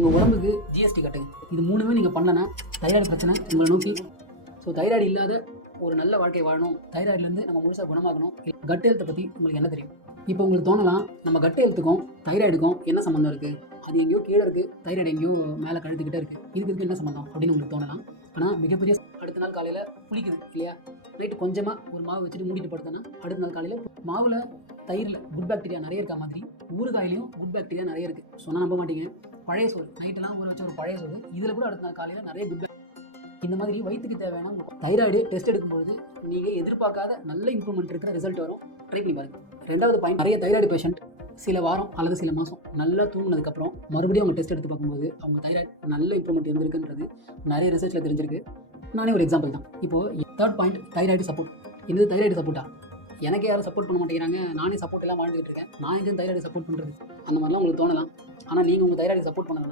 உங்கள் உடம்புக்கு ஜிஎஸ்டி கட்டுங்க. இது மூணுமே நீங்கள் பண்ணனா தைராய்டு பிரச்சனை உங்களை நோக்கி. ஸோ தைராய்டு இல்லாத ஒரு நல்ல வாழ்க்கை வாழணும். தைராய்டுலேருந்து நம்ம முழுசாக குணமாகணும். கட் ஹெல்த்தை பற்றி உங்களுக்கு என்ன தெரியும்? இப்போ உங்களுக்கு தோணலாம் நம்ம கட் ஹெல்த்துக்கும் தைராய்டுக்கும் என்ன சம்மந்தம் இருக்குது அது எங்கேயோ கீழே இருக்குது தைராய்டு எங்கேயோ மேலே கழுத்துக்கிட்டே இருக்குது இதுக்கு என்ன சம்மந்தம் அப்படின்னு உங்களுக்கு தோணலாம். ஆனால் மிகப்பெரிய அடுத்த நாள் காலையில் புளிக்குது இல்லையா? நைட்டு கொஞ்சமாக ஒரு மாவு வச்சுட்டு மூடிட்டு படுத்தோன்னா அடுத்த நாள் காலையில் மாவில் தயிரில் குட் பாக்டீரியா நிறைய இருக்கா மாதிரி? ஊறுகாயிலையும் குட் பாக்டீரியா நிறைய இருக்குது சொன்னால் நம்ப மாட்டீங்க. பழைய சோறு. நைட்டெல்லாம் ஊற வச்ச ஒரு பழைய சோறு. இதில் கூட அடுத்த நாள் காலையில் நிறைய குட் இந்த மாதிரி வயிற்றுக்கு தேவையான தைராய்டு டெஸ்ட் எடுக்கும்போது நீங்கள் எதிர்பார்க்காத நல்ல இம்ப்ரூவ்மெண்ட் இருக்கிற ரிசல்ட் வரும். ட்ரை பண்ணி பாருங்கள் ரெண்டாவது பாயிண்ட் நிறைய தைராய்டு பேஷண்ட் சில வாரம் அல்லது சில மாதம் நல்லா தூங்கினதுக்கப்புறம் மறுபடியும் அவங்க டெஸ்ட் எடுத்து பார்க்கும்போது அவங்க தைராய்டு நல்ல இம்ப்ரூவ்மெண்ட் இருந்திருக்குன்றது நிறைய ரிசர்ச்சில் தெரிஞ்சிருக்கு. நானே ஒரு எக்ஸாம்பிள் தான். இப்போது தேர்ட் பாயிண்ட் தைராய்டு சப்போர்ட் இது தைராய்டு சப்போர்ட்டா எனக்கு யாரும் சப்போர்ட் பண்ண மாட்டேங்கிறாங்க. நானே சப்போர்ட் எல்லாம் வாழ்ந்துட்டு இருக்கேன். நான் எதுவும் தைராய்டு சப்போர்ட் பண்ணுறது அந்த மாதிரிலாம் உங்களுக்கு தோணலாம். ஆனால் நீங்கள் உங்கள் தைராய்டு சப்போர்ட் பண்ணுங்கண்ணா